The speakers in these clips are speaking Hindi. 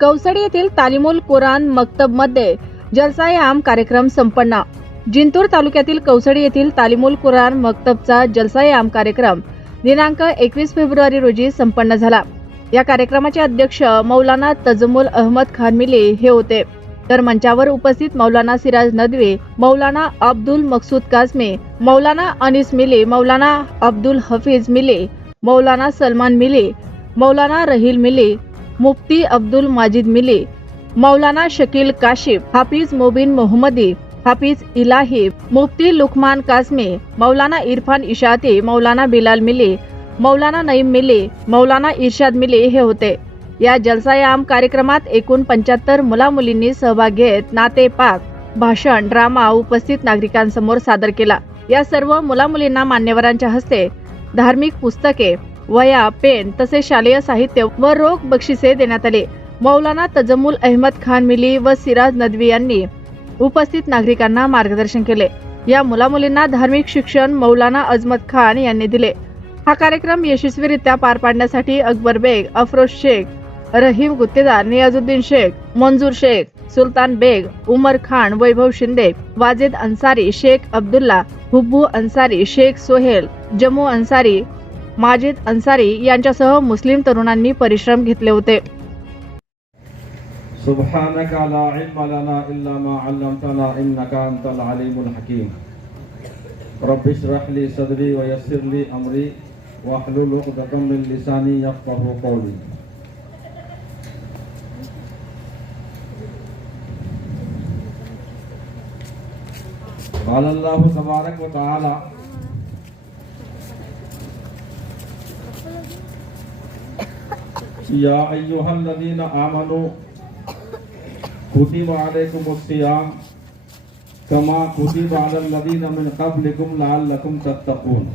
कौसडी येथील तालीमुल कुरान मक्तबमध्ये जलसा ए आम कार्यक्रम संपन्न। जिंतूर तालुक्यातील कौसडी येथील तालीमुल कुरान मक्तबचा जलसा ए आम कार्यक्रम दिनांक 21 फेब्रुवारी रोजी संपन्न झाला। या कार्यक्रमाचे अध्यक्ष मौलाना तजमुल अहमद खान मिली हे होते, तर मंचावर उपस्थित मौलाना सिराज नदवी, मौलाना अब्दुल मकसूद काझमी, मौलाना अनीस मिली, मौलाना अब्दुल हफीज मिली, मौलाना सलमान मिली, मौलाना रहील मिली, मुफ्ती अब्दुल माजिद मिली, मौलाना शकील काशिफ, हाफिज मुबिन मोहम्मदी, हाफिज इलाही, मुफ्ती लुकमान काझमी, मौलाना इरफान इशाती, मौलाना बिलाल मिली, मौलाना नईम मिली, मौलाना इरशाद मिली हे होते। या जलसा ए आम कार्यक्रमात एकूण 75 मुला मुलींनी सहभाग घेत नाते पाक, भाषण, ड्रामा उपस्थित नागरिकांसमोर सादर केला। या सर्व मुला मुलींना मान्यवरांच्या हस्ते धार्मिक पुस्तके, वया, पेन तसेच शालेय साहित्य व रोख बक्षिसे देण्यात आले। मौलाना तजमुल अहमद खान मिली व सिराज नदवी यांनी उपस्थित नागरिकांना मार्गदर्शन केले। या मुला मुलींना धार्मिक शिक्षण मौलाना अजमत खान यांनी दिले। हा कार्यक्रम यशस्वीरित्या पार पाडण्यासाठी अकबर बेग, अफरोज शेख, रहीम गुत्तेदार, नियाजुद्दीन शेख, मंजूर शेख, सुलतान बेग, उमर खान, वैभव शिंदे, वाजिद अन्सारी, शेख अब्दुल्ला, हुब्बू अन्सारी, शेख सोहेल, जमू अन्सारी, माजिद अन्सारी यांच्यासह मुस्लिम तरुणांनी परिश्रम घेतले होते। सुब्हानका ला इल्म लना इल्ला मा अल्लमतना इन्नका अंतल अलीमुल हकीम। रब्बि इश्रह ली सदरी व यस्सिर ली अमरी वहलुल उक़दतम मिन लिसानी यफ़क़हू क़ौली। क़ाल अल्लाहु तबारक व तआला या अय्युहल्लज़ीना आमनू कुतिबा अलैकुमुस्सियाम कमा कुतिबा अलल्लज़ीना मिन क़ब्लिकुम लअल्लकुम तत्तक़ून।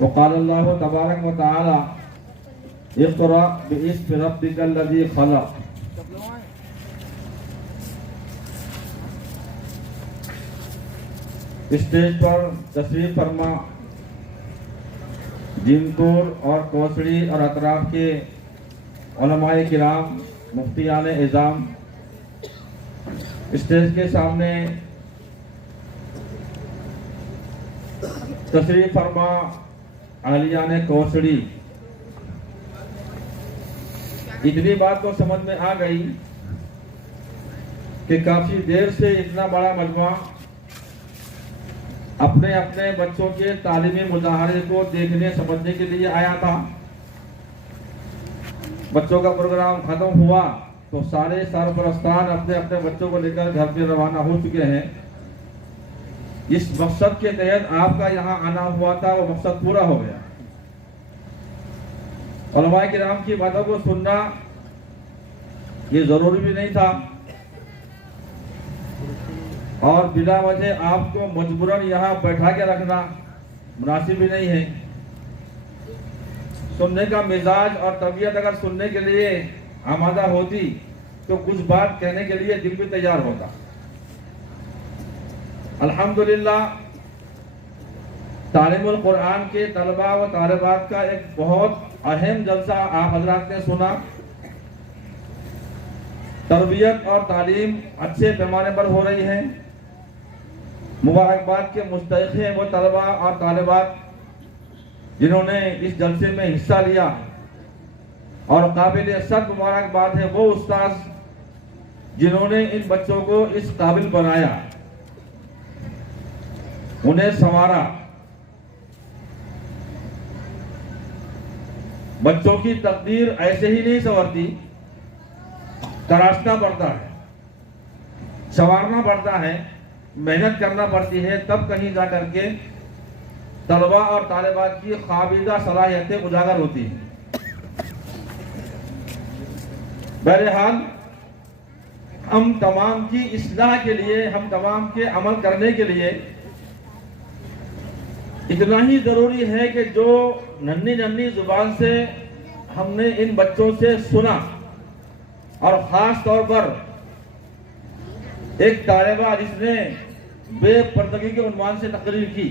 वक़ाल अल्लाहु तबारक व तआला इक़रा बिइस्मि रब्बिकल्लज़ी ख़लक़। स्टेज पर तशरीफ फरमा जिंतूर और कौसड़ी और अतराफ के उलमाए किराम, मुफ्तियान इज़ाम, स्टेज के सामने तशरीफ फरमा आलियाने कौसड़ी। इतनी बात तो समझ में आ गई कि काफी देर से इतना बड़ा मजमा अपने अपने बच्चों के तालीमी मुजाहरे को देखने समझने के लिए आया था। बच्चों का प्रोग्राम खत्म हुआ तो सारे सरपरस्तान अपने अपने बच्चों को लेकर घर पे रवाना हो चुके हैं। इस मकसद के तहत आपका यहाँ आना हुआ था, वो मकसद पूरा हो गया। उलमाए किराम की बातों को सुनना ये जरूरी भी नहीं था और बिला वजह आपको मजबूरन यहाँ बैठा के रखना मुनासिब भी नहीं है। सुनने का मिजाज और तबीयत अगर सुनने के लिए आमादा होती तो कुछ बात कहने के लिए दिल भी तैयार होता। अल्हम्दुलिल्लाह तालीमुल कुरान के तलबा व तालिबात का एक बहुत अहम जलसा आप हजरात ने सुना। तरबियत और तालीम अच्छे पैमाने पर हो रही है। मुबारकबाद के मुस्तहिक़ हैं वो तलबा और तालिबात जिन्होंने इस जलसे में हिस्सा लिया और काबिल सख्त मुबारकबाद है वो उस्ताद जिन्होंने इन बच्चों को इस काबिल बनाया, उन्हें संवारा। बच्चों की तकदीर ऐसे ही नहीं संवरती, तराशना पड़ता है, संवारना पड़ता है, मेहनत करना पड़ती है, तब कहीं जा करके तलबा और तालिबात की काबिदा सलाहियतें उजागर होती हैं। बहरहाल हम तमाम की इस्लाह के लिए, हम तमाम के अमल करने के लिए इतना ही जरूरी है कि जो नन्ही नन्ही जुबान से हमने इन बच्चों से सुना और खास तौर पर एक तालिबा जिसने बेपर्दगी के उन्वान से तकरीर की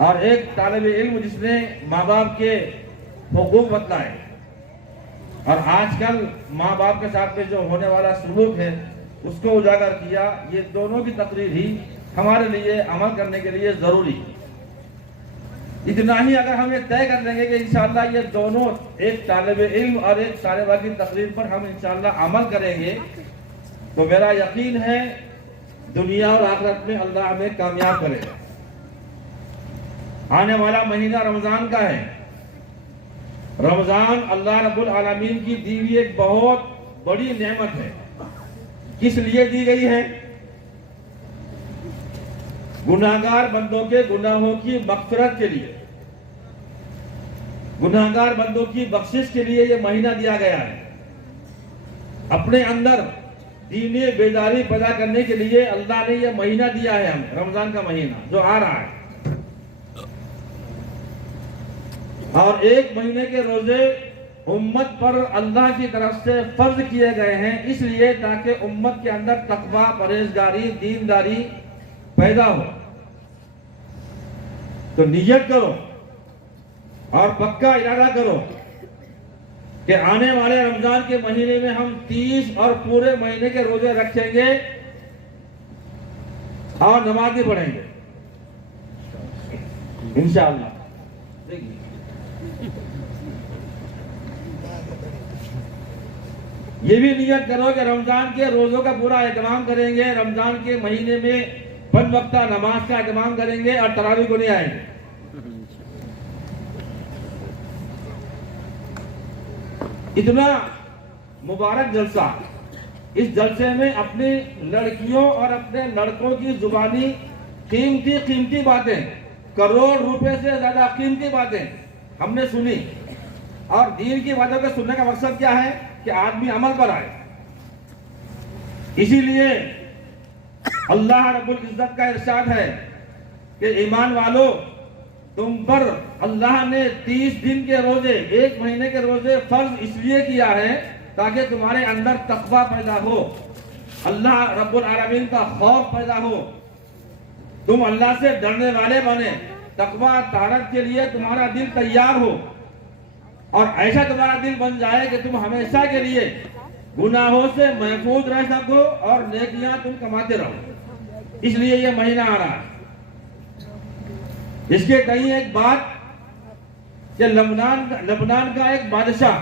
और एक तालिब इल्म जिसने माँ बाप के हुकूक बतलाए, और आजकल माँ बाप के साथ में जो होने वाला सलूक है उसको उजागर किया। ये दोनों की तकरीर ही हमारे लिए अमल करने के लिए जरूरी है। इतना ही अगर हम ये तय कर लेंगे कि इंशाअल्लाह ये दोनों, एक तालिबे इल्म और एक तालिबा की तकरीर पर हम इंशाअल्लाह अमल करेंगे, तो मेरा यकीन है दुनिया और आखिरत में अल्लाह हमें कामयाब करेगा। आने वाला महीना रमजान का है। रमजान अल्लाह रब्बुल आलमीन की दी हुई एक बहुत बड़ी नेमत है। किस लिए दी गई है? गुनाहगार बंदों के गुनाहों की मग़फ़िरत के लिए, गुनाहगार बंदों की बख्शिश के लिए यह महीना दिया गया है। अपने अंदर दीनी बेदारी पैदा करने के लिए अल्लाह ने यह महीना दिया है हमें, रमजान का महीना जो आ रहा है। और एक महीने के रोजे उम्मत पर अल्लाह की तरफ से फर्ज किए गए हैं, इसलिए ताकि उम्मत के अंदर तक़वा, परहेजगारी, दीनदारी पैदा हो। तो नियत करो और पक्का इरादा करो कि आने वाले रमजान के महीने में हम 30 और पूरे महीने के रोजे रखेंगे और नमाज भी पढ़ेंगे इंशाअल्लाह। ये भी नियत करो कि रमजान के रोजों का पूरा एहतमाम करेंगे, रमजान के महीने में 5 वक्त नमाज का एहतमाम करेंगे और तरावी को नहीं आएंगे। इतना मुबारक जलसा, इस जलसे में अपनी लड़कियों और अपने लड़कों की जुबानी कीमती कीमती बातें, करोड़ रुपए से ज्यादा कीमती बातें हमने सुनी। और दीन की बातों को सुनने का मकसद क्या है कि आदमी अमल पर आए। इसीलिए अल्लाह रब्बुल इज्जत का इरशाद है कि ईमान वालों, तुम पर अल्लाह ने 30 दिन के रोजे, 1 महीने के रोजे फर्ज इसलिए किया है ताकि तुम्हारे अंदर तक़वा पैदा हो, अल्लाह रब्बुल आलमीन का खौफ पैदा हो, तुम अल्लाह से डरने वाले बने, तक़वा तारत के लिए तुम्हारा दिल तैयार हो और ऐसा तुम्हारा दिल बन जाए कि तुम हमेशा के लिए गुनाहों से महफूज रह सको और नेकियां तुम कमाते रहो। इसलिए यह महीना आ रहा है। इसके कहीं एक बात कि लबनान का एक बादशाह,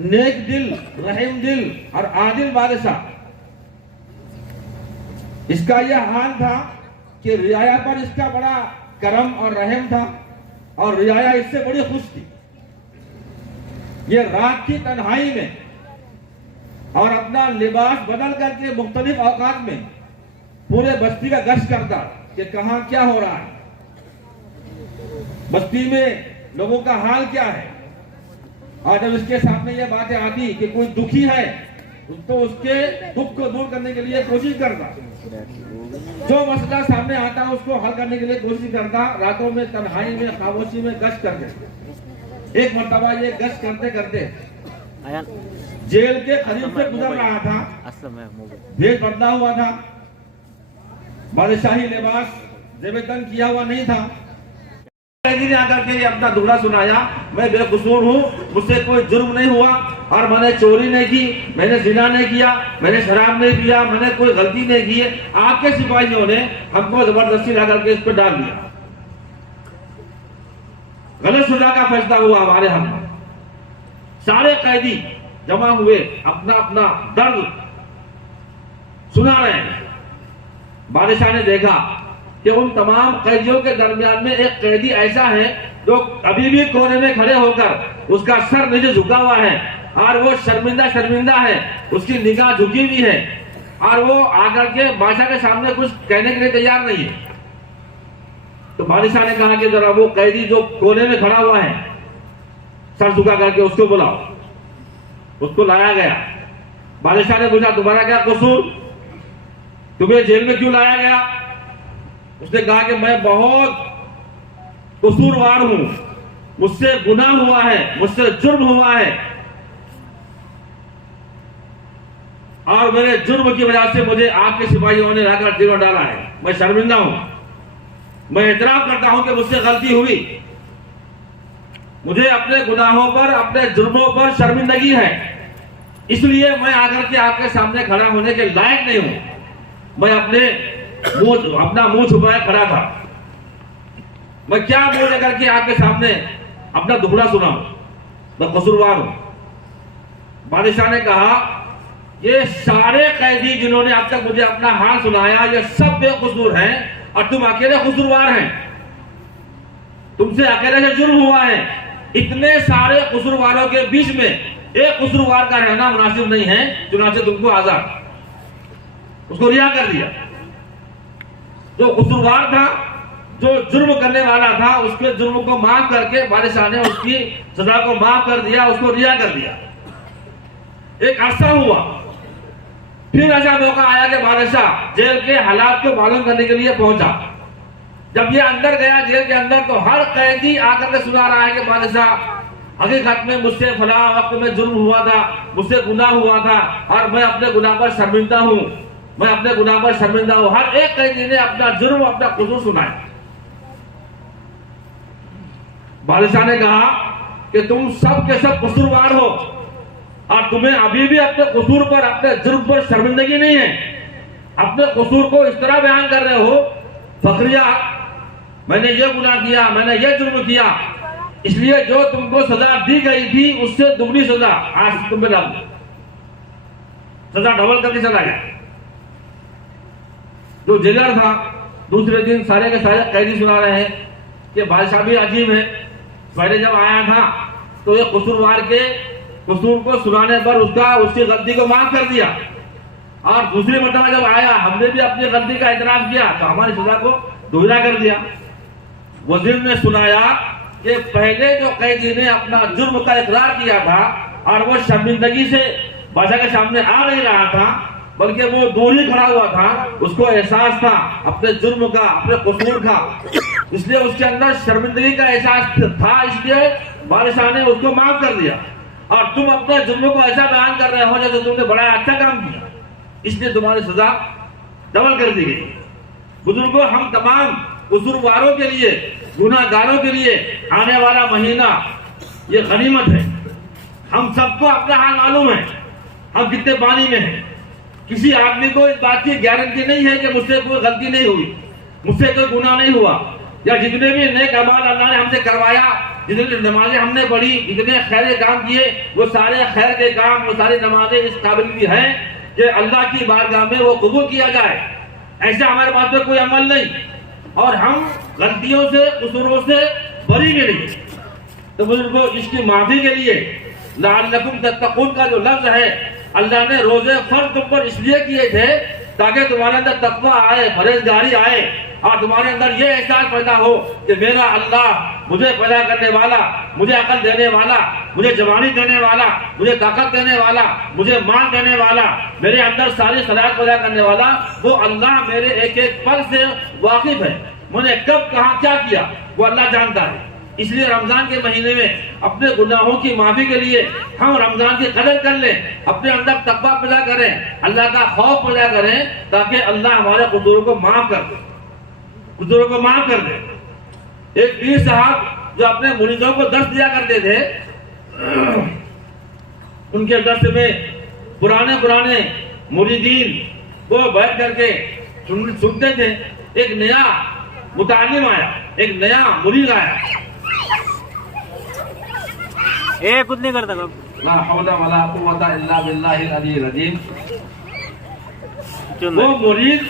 नेक दिल, रहम दिल और आदिल बादशाह, इसका यह हाल था कि रियाया पर इसका बड़ा करम और रहम था और रियाया इससे बड़ी खुश थी। ये रात की तन्हाई में और अपना लिबास बदल करके मुख्तलिफ औकात में पूरे बस्ती का गश्त करता कि कहां क्या हो रहा है, बस्ती में लोगों का हाल क्या है। और जब इसके सामने ये बातें आती कि कोई दुखी है तो उसके दुख को दूर करने के लिए कोशिश करता, जो मसला सामने आता उसको हल करने के लिए कोशिश करता। रातों में तन्हाई में खामोशी में गश्त करते। एक मर्तबा ये गश्त करते करते जेल के करीब से गुजर रहा था। भेष बदला हुआ था, बादशाही लिबास जेबेतन किया हुआ नहीं था। कैदी ने आकर के अपना दुखड़ा सुनाया, मैं बेकसूर हूँ, मुझसे कोई जुर्म नहीं हुआ और मैंने चोरी नहीं की, मैंने जिना नहीं किया, मैंने शराब नहीं पिया, मैंने कोई गलती नहीं की है। आपके सिपाहियों ने हमको जबरदस्ती ला करके इस पर डाल दिया। गलत सजा का फैसला हुआ हमारे हम। सारे कैदी जमा हुए, अपना अपना दर्द सुना रहे हैं। बादशाह ने देखा कि उन तमाम कैदियों के दरमियान में एक कैदी ऐसा है जो अभी भी कोने में खड़े होकर उसका सर नीचे झुका हुआ है और वो शर्मिंदा शर्मिंदा है, उसकी निगाह झुकी हुई है और वो आकर के बादशाह के सामने कुछ कहने के लिए तैयार नहीं है। तो बादशाह ने कहा कि जरा वो कैदी जो कोने में खड़ा हुआ है सर झुका करके उसको बुलाओ। उसको लाया गया। बादशाह ने पूछा तुम्हारा क्या कसूर, तुम्हें जेल में क्यों लाया गया? उसने कहा कि मैं बहुत कसूरवार हूं, मुझसे गुनाह हुआ है, मुझसे जुर्म हुआ है और मेरे जुर्म की वजह से मुझे आपके सिपाहियों ने लाकर जेल में डाला है। मैं शर्मिंदा हूं, मैं इतराफ करता हूं कि मुझसे गलती हुई। मुझे अपने गुनाहों पर, अपने जुर्मों पर शर्मिंदगी है, इसलिए मैं आकर के आपके सामने खड़ा होने के लायक नहीं हूं। मैं अपना मुंह छुपाए खड़ा था। मैं क्या मुंह लेकर के आपके सामने अपना दुखड़ा सुनाऊं? मैं कसूरवार हूं। बादशाह ने कहा, ये सारे कैदी जिन्होंने अब तक मुझे अपना हाल सुनाया, ये सब बेकसूर हैं और तुम अकेले कसूरवार हैं। तुमसे अकेले से जुर्म हुआ है। इतने सारे कसूरवारों के बीच में एक कसूरवार का रहना मुनासिब नहीं है, चुनाचे तुमको आजाद, उसको रिहा कर दिया। जो कसूरवार था, जो जुर्म करने वाला था, उसके जुर्म को माफ करके बादशाह ने उसकी सजा को माफ कर दिया, उसको रिहा कर दिया। एक अरसा हुआ, फिर ऐसा मौका आया कि बादशाह जेल के हालात को मालूम करने के लिए पहुंचा। जब ये अंदर गया जेल के अंदर, तो हर कैदी आकर के सुना रहा है कि बादशाह, हकीकत में मुझसे फला वक्त में जुर्म हुआ था, मुझसे गुनाह हुआ था और मैं अपने गुनाह पर शर्मिंदा हूं, मैं अपने गुनाह पर शर्मिंदा हूं। हर एक कैदी ने अपना जुर्म, अपना कसूर सुनाया। बादशाह ने कहा कि तुम सब के सब कसूरवार हो और तुम्हें अभी भी अपने कसूर पर, अपने जुर्म पर शर्मिंदगी नहीं है। अपने कसूर को इस तरह बयान कर रहे हो, फखरिया, मैंने ये गुनाह किया, मैंने ये जुर्म किया, इसलिए जो तुमको सजा दी गई थी उससे दुगनी सजा आज तुम पे डाल, सजा डबल करके चला गया। जो जेलर था, दूसरे दिन सारे के सारे कैदी सुना रहे हैं कि बादशाह भी अजीब है। पहले जब आया था तो ये कसूरवार के कसूर को सुनाने पर उसकी गलती को माफ कर दिया, और दूसरी मरतबा जब आया, हमने भी अपनी गलती का इतराफ किया तो हमारी सजा को दोहरा कर दिया। वजीर ने सुनाया कि पहले जो कैदी ने अपना जुर्म का इकरार किया था और वो शर्मिंदगी से बादशाह के सामने आ नहीं रहा था, बल्कि वो दूर ही खड़ा हुआ था, उसको एहसास था अपने जुर्म का, अपने कसूर का, इसलिए उसके अंदर शर्मिंदगी का एहसास था, इसलिए बादशाह ने उसको माफ कर दिया। और तुम अपने जुर्म को ऐसा बयान कर रहे हो जैसे तुमने बड़ा अच्छा काम किया, इसलिए तुम्हारी सजा डबल कर दी गई। बुजुर्गों, हम तमाम कसूरवारों के लिए, गुनाहगारों के लिए आने वाला महीना ये गनीमत है। हम सबको अपना हाल मालूम है, हम कितने पानी में हैं। किसी आदमी को इस बात की गारंटी नहीं है कि मुझसे कोई गलती नहीं हुई, मुझसे कोई गुनाह नहीं हुआ, या जितने भी नेक अमाल अल्लाह ने हमसे करवाया, जितनी नमाजें हमने पढ़ी, जितने खैर काम किए, वो सारे खैर के काम, वो सारी नमाजें इस काबिल भी हैं कि अल्लाह की बारगाह में वो कबूल किया जाए। ऐसा हमारे पास में कोई अमल नहीं, और हम गलतियों से, कसूरों से बरी भी नहीं। तो बुजुर्गों, इसकी माफी के लिए लअल्लकुम तत्तकून का जो लफ्ज है, अल्लाह ने रोजे फर्ज तुम पर इसलिए किए थे ताकि तुम्हारे अंदर तकवा आए, परहेजगारी आए, और तुम्हारे अंदर ये एहसास पैदा हो कि मेरा अल्लाह मुझे पैदा करने वाला, मुझे अकल देने वाला, मुझे जवानी देने वाला, मुझे ताकत देने वाला, मुझे माल देने वाला, मेरे अंदर सारी सलाहियत पैदा करने वाला, वो अल्लाह मेरे एक एक पल से वाकिफ है। मैंने कब कहाँ क्या किया वो अल्लाह जानता है। इसलिए रमजान के महीने में अपने गुनाहों की माफी के लिए हम रमजान की कदर कर लें, अपने अंदर तकवा पैदा करें, अल्लाह का खौफ पैदा करें, ताकि अल्लाह हमारे कसूरों को माफ कर दे, कसूरों को माफ कर दे। एक पीर साहब जो अपने मुरीदों को दर्स दिया करते थे, उनके दर्स में पुराने मुरीदीन को बैठ करके सुनते थे। एक नया मुतालिम आया, एक नया मुरीद आया, कुछ नहीं करता ला हौला वला कुव्वता इल्ला बिल्लाहिल अलील अज़ीम। वो मुरीद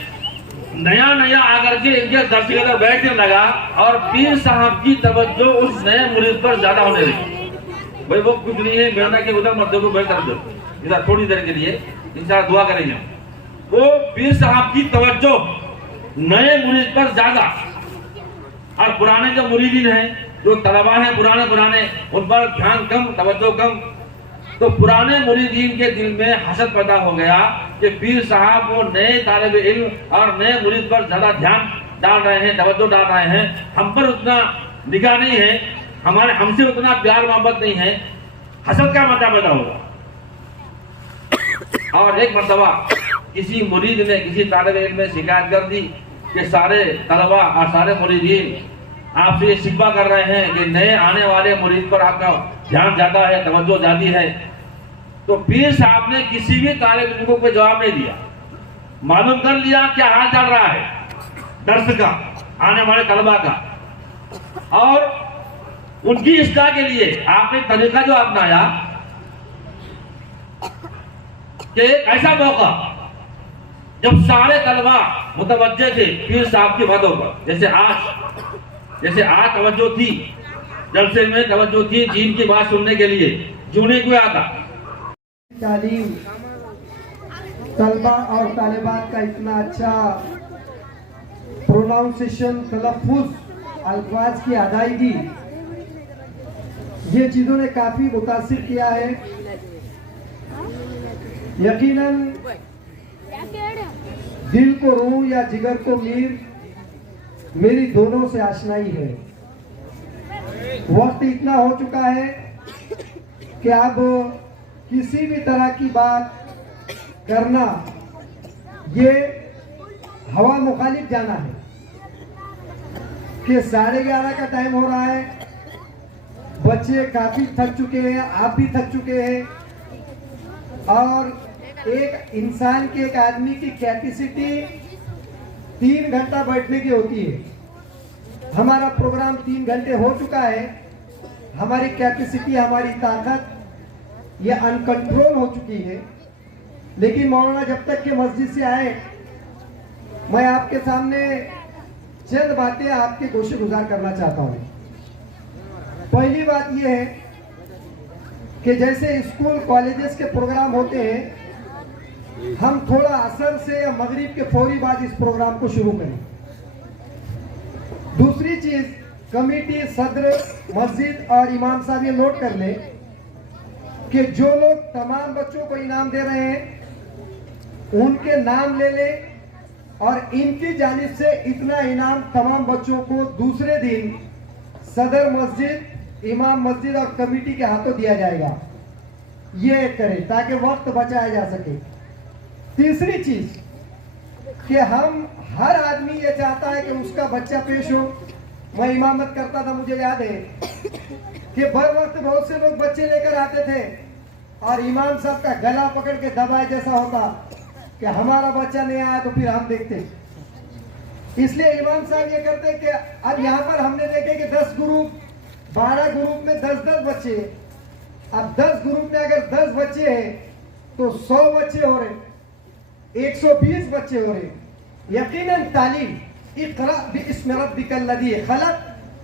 नया आकर के इनके दर्श के अंदर बैठने लगा, और पीर साहब की तवज्जो उस नए मुरीद पर ज्यादा होने लगी। भाई वो कुछ नहीं है, मेहना के उधर मत देखो, बेहतर दो इधर थोड़ी देर के लिए इंशाअल्लाह दुआ करेंगे। वो पीर साहब की तवज्जो नए मुरीद पर ज्यादा, और पुराने जो मुरीदीन हैं, जो तलबा हैं पुराने, उन पर ध्यान कम, तवज्जो कम। तो पुराने मुरीदीन के दिल में हसद पैदा हो गया कि पीर साहब वो नए तालिब इल्म और नए मुरीद पर ज्यादा ध्यान डाल रहे हैं, तवज्जो डाल रहे हैं, हम पर उतना निगाह नहीं है, हमसे उतना प्यार मोहब्बत नहीं है। हसद का मद्दा पैदा होगा। और एक मर्तबा किसी मुरीद ने किसी तालिब इल्म में शिकायत कर दी कि सारे तलबा और सारे मुरीदीन आपसे ये शिकवा कर रहे हैं कि नए आने वाले मुरीद पर आपका ध्यान ज्यादा है, तवज्जो ज्यादा है। तो पीर साहब ने किसी भी तालिब इल्म को जवाब नहीं दिया, मालूम कर लिया क्या हाल चल रहा है दर्स का, आने वाले तलबा का, और उनकी इस्लाह के लिए आपने तरीका जो अपनाया कि एक ऐसा मौका जब सारे तलबा मुतवज्जे थे पीर साहब की बातों पर, जैसे आज तवज्जो थी, जलसे में तवज्जो थी दीन की बात सुनने के लिए, जूने को आता तालीम तलबा और तालिबात का इतना अच्छा प्रोनाउंसिएशन, तलफ़ुज़, अल्फाज की अदायगी, ये चीज़ों ने काफ़ी मुतासिर किया है। यकीनन दिल को रूह या जिगर को मीर, मेरी दोनों से आशनाई है। वक्त इतना हो चुका है कि अब किसी भी तरह की बात करना ये हवा मुखालिफ जाना है कि 11:30 का टाइम हो रहा है, बच्चे काफी थक चुके हैं, आप भी थक चुके हैं, और एक इंसान की, एक आदमी की कैपेसिटी 3 घंटा बैठने की होती है। हमारा प्रोग्राम 3 घंटे हो चुका है, हमारी कैपेसिटी, हमारी ताकत ये अनकंट्रोल हो चुकी है। लेकिन मौलाना जब तक के मस्जिद से आए, मैं आपके सामने चंद बातें आपके गोशे गुजार करना चाहता हूँ। पहली बात यह है कि जैसे स्कूल कॉलेजेस के प्रोग्राम होते हैं, हम थोड़ा असर से या मगरिब के फौरी बाद इस प्रोग्राम को शुरू करें। दूसरी चीज, कमेटी, सदर मस्जिद और इमाम साहब ये नोट कर लें कि जो लोग तमाम बच्चों को इनाम दे रहे हैं उनके नाम ले लें, और इनकी जानिब से इतना इनाम तमाम बच्चों को दूसरे दिन सदर मस्जिद, इमाम मस्जिद और कमेटी के हाथों दिया जाएगा। ये करें ताकि वक्त बचाया जा सके। तीसरी चीज कि हम हर आदमी ये चाहता है कि उसका बच्चा पेश हो। मैं इमामत करता था, मुझे याद है कि बर वक्त बहुत से लोग बच्चे लेकर आते थे और इमाम साहब का गला पकड़ के दबाए जैसा होता कि हमारा बच्चा नहीं आया तो फिर हम देखते। इसलिए इमाम साहब ये करते कि अब यहाँ पर हमने देखे कि 10 ग्रुप, 12 ग्रुप में 10-10 बच्चे। अब 10 ग्रुप में अगर 10 बच्चे हैं तो 100 बच्चे हो रहे, 120 बच्चे हो रहे। यकीनन तालीम, इक़रा बिस्मि रब्बिकल लज़ी खलक़,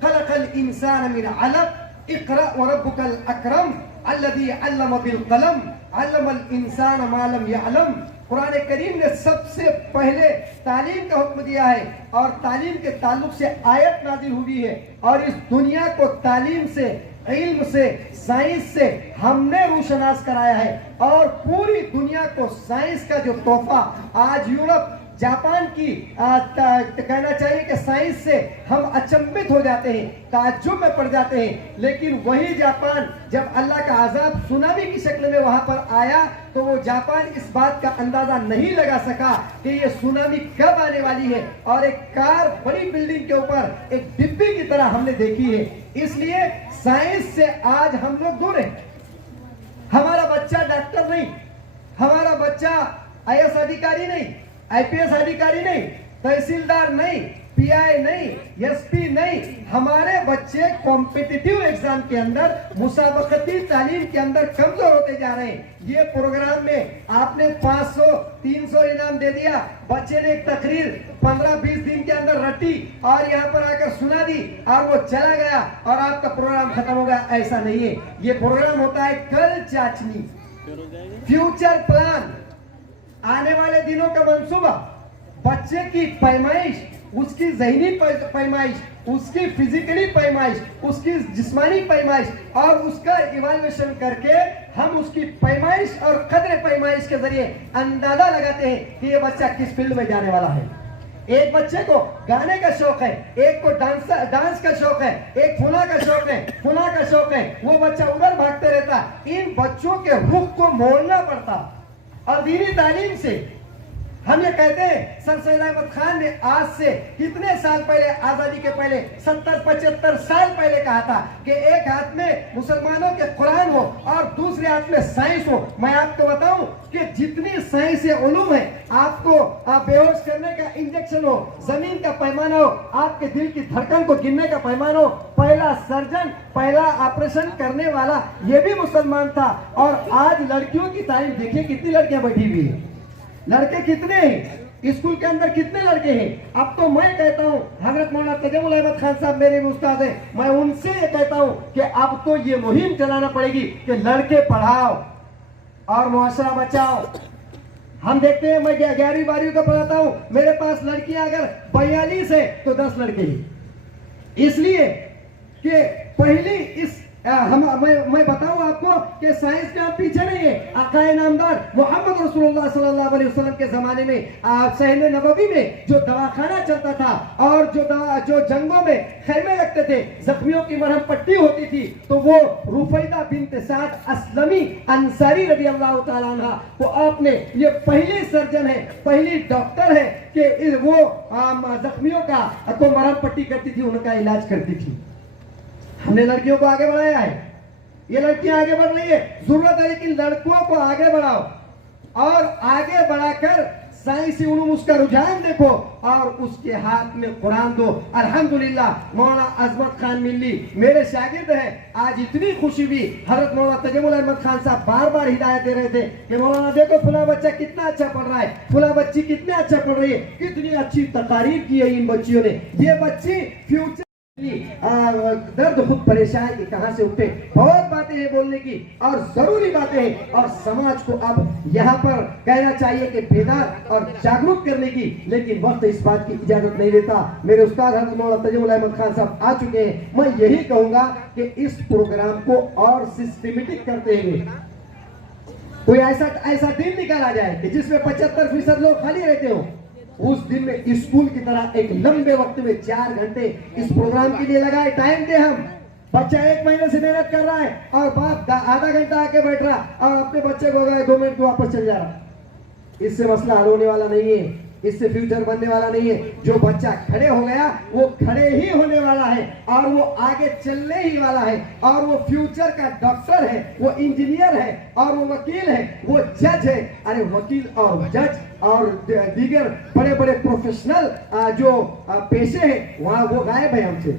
खलक़ल इंसान मिन अलक़, इक़रा व रब्बुकल अकरम, अल्लज़ी अल्लम बिल कलम, अल्लमल इंसान मा लम यअलम। कुरान करीम ने सबसे पहले तालीम का हुक्म दिया है और तालीम के ताल्लुक से आयत नाजिल हुई है, और इस दुनिया को तालीम से, इल्म से, साइंस से हमने रोशनास कराया है। और पूरी दुनिया को साइंस का जो तोहफा आज यूरोप, जापान की कहना चाहिए कि साइंस से हम अचंभित हो जाते हैं, ताज्जुब में पड़ जाते हैं। लेकिन वही जापान जब अल्लाह का अजाब सुनामी की शक्ल में वहां पर आया तो वो जापान इस बात का अंदाजा नहीं लगा सका कि ये सुनामी कब आने वाली है, और एक कार बड़ी बिल्डिंग के ऊपर एक डिब्बी की तरह हमने देखी है। इसलिए साइंस से आज हम लोग दूर हैं। हमारा बच्चा डॉक्टर नहीं, हमारा बच्चा आईएएस अधिकारी नहीं, आईपीएस अधिकारी नहीं, तहसीलदार नहीं, पीआई नहीं, एसपी नहीं। हमारे बच्चे कॉम्पिटिटिव एग्जाम के अंदर, मुसाबकती तालीम के अंदर कमजोर होते जा रहे हैं। ये प्रोग्राम में आपने 500, 300 इनाम दे दिया, बच्चे ने एक तकरीर 15-20 दिन के अंदर रटी और यहाँ पर आकर सुना दी और वो चला गया और आपका प्रोग्राम खत्म हो गया। ऐसा नहीं है। ये प्रोग्राम होता है कल चाचनी, फ्यूचर प्लान, आने वाले दिनों का मंसूबा, बच्चे की पैमाइश, उसकी ज़हनी पैमाइश, उसकी फिजिकली पैमाइश, उसकी जिस्मानी पैमाइश, और उसका इवैल्यूएशन करके हम उसकी पैमाइश और कदर पैमाइश के जरिए अंदाजा लगाते हैं कि ये बच्चा किस फील्ड में जाने वाला है। एक बच्चे को गाने का शौक है, एक को डांस का शौक है, एक फुला का शौक है, फुला का शौक है, वो बच्चा उधर भागते रहता। इन बच्चों के रुख को मोड़ना पड़ता और दीनी तालीम से हम ये कहते हैं सर सैयद अहमद खान ने आज से कितने साल पहले, आजादी के पहले 70-75 साल पहले कहा था कि एक हाथ में मुसलमानों के कुरान हो और दूसरे हाथ में साइंस हो। मैं आपको बताऊं कि जितनी साइंस या उलूम है, आपको बेहोश करने का इंजेक्शन हो, जमीन का पैमाना हो, आपके दिल की धड़कन को गिनने का पैमाना हो, पहला सर्जन, पहला ऑपरेशन करने वाला ये भी मुसलमान था। और आज लड़कियों की तारीफ देखिए, कितनी लड़कियां बैठी हुई है, लड़के कितने हैं, स्कूल के अंदर कितने लड़के हैं। अब तो मैं कहता हूं, हजरत मौलाना तजमुल अहमद खान साहब मेरे भी उस्ताद हैं, मैं उनसे ये कहता हूं कि अब तो ये मुहिम चलाना पड़ेगी कि लड़के पढ़ाओ और मुआशरा बचाओ। हम देखते हैं, मैं 11वीं 12वीं का पढ़ाता हूं, मेरे पास लड़कियां अगर 42 है तो 10 लड़के ही, इसलिए कि पहली इस मैं बताऊं आपको कि साइंस के आप पीछे नहीं है। आकाए नामदार मोहम्मद रसूलुल्लाह सल्लल्लाहु अलैहि वसल्लम के जमाने में शहर नबवी में जो दवाखाना चलता था और जो जंगों में खैमे लगते थे, जख्मियों की मरहम पट्टी होती थी, तो वो रुफैदा बिन्त साद असलमी अंसारी रज़ी अल्लाह तआला अन्हा वो आपने, ये पहली सर्जन है, पहली डॉक्टर है कि वो जख्मियों का को मरहम पट्टी करती थी, उनका इलाज करती थी। हमने लड़कियों को आगे बढ़ाया है, ये लड़कियां आगे बढ़ रही है। जरूरत है कि लड़कों को आगे बढ़ाओ और आगे बढ़ाकर साइंसी उलूम उसका रुझान देखो और उसके हाथ में कुरान दो। अल्हम्दुलिल्लाह मौलाना अजमत खान मिल्ली मेरे शागिर्द हैं। आज इतनी खुशी भी, हजरत मौलाना तजमुल अहमद खान साहब बार बार हिदायत दे रहे थे कि मौलाना देखो फला बच्चा कितना अच्छा पढ़ रहा है, फला बच्ची कितने अच्छा पढ़ रही है, कितनी अच्छी तकारीर की है इन बच्चियों ने। ये बच्ची फ्यूचर दर्द खुद परेशान की कहां से उठे, बहुत बातें हैं बोलने की और जरूरी बातें हैं, और समाज को अब यहाँ पर कहना चाहिए कि बेदार और जागरूक करने की, लेकिन वक्त इस बात की इजाजत नहीं देता। मेरे उस्ताद हज़रत मौलाना तजमुल अहमद खान साहब आ चुके हैं। मैं यही कहूंगा कि इस प्रोग्राम को और सिस्टमेटिक करते हुए कोई ऐसा दिन निकाला जाए कि जिसमें 75% लोग खाली रहते हो। उस दिन में स्कूल की तरह एक लंबे वक्त में 4 घंटे इस प्रोग्राम के लिए लगाए, टाइम दे। हम बच्चा 1 महीने से मेहनत कर रहा है और बाप आधा घंटा आके बैठ रहा और अपने बच्चे को गए 2 मिनट वापस चल जा रहा। इससे मसला हल होने वाला नहीं है, इससे फ्यूचर बनने वाला नहीं है। जो बच्चा खड़े हो गया वो खड़े ही होने वाला है और वो आगे चलने ही वाला है, और वो फ्यूचर का डॉक्टर है, वो इंजीनियर है, और वो वकील है, वो जज है। अरे वकील और जज और दीगर बड़े बड़े प्रोफेशनल जो पेशे हैं वहां वो गायब है हमसे।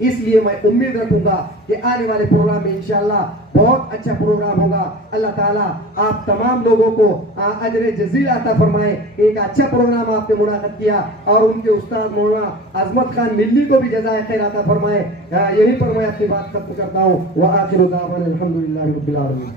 इसलिए मैं उम्मीद रखूंगा कि आने वाले प्रोग्राम में इंशाअल्लाह बहुत अच्छा प्रोग्राम होगा। अल्लाह ताला आप तमाम लोगों को अजर जजील अता फरमाए। एक अच्छा प्रोग्राम आपने मुनाक़िद किया और उनके उस्ताद मौलाना अजमत खान मिल्ली को भी जज़ाए खैर अता फरमाए। यहीं पर मैं अपनी बात खत्म करता हूँ। व आखिर दावाना अल्हम्दुलिल्लाहि रब्बिल आलमीन।